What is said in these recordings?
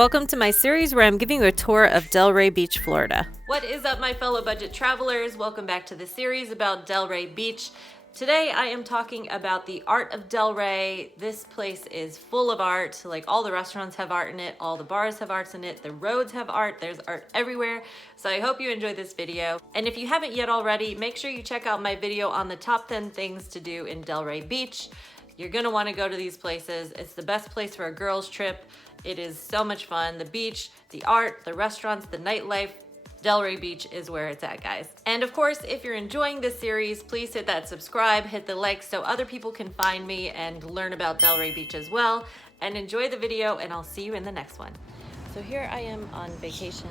Welcome to my series where I'm giving you a tour of Delray Beach, Florida. What is up, my fellow budget travelers? Welcome back to the series about Delray Beach. Today I am talking about the art of Delray. This place is full of art. Like, all the restaurants have art in it, all the bars have arts in it, the roads have art, there's art everywhere. So I hope you enjoyed this video. And if you haven't yet already, make sure you check out my video on the top 10 things to do in Delray Beach. You're gonna wanna go to these places. It's the best place for a girls trip. It is so much fun. The beach, the art, the restaurants, the nightlife. Delray Beach is where it's at, guys. And of course, if you're enjoying this series, please hit that subscribe, hit the like so other people can find me and learn about Delray Beach as well. And enjoy the video, and I'll see you in the next one. So here I am on vacation.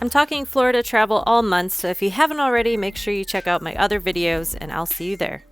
I'm talking Florida travel all month, so if you haven't already, make sure you check out my other videos and I'll see you there.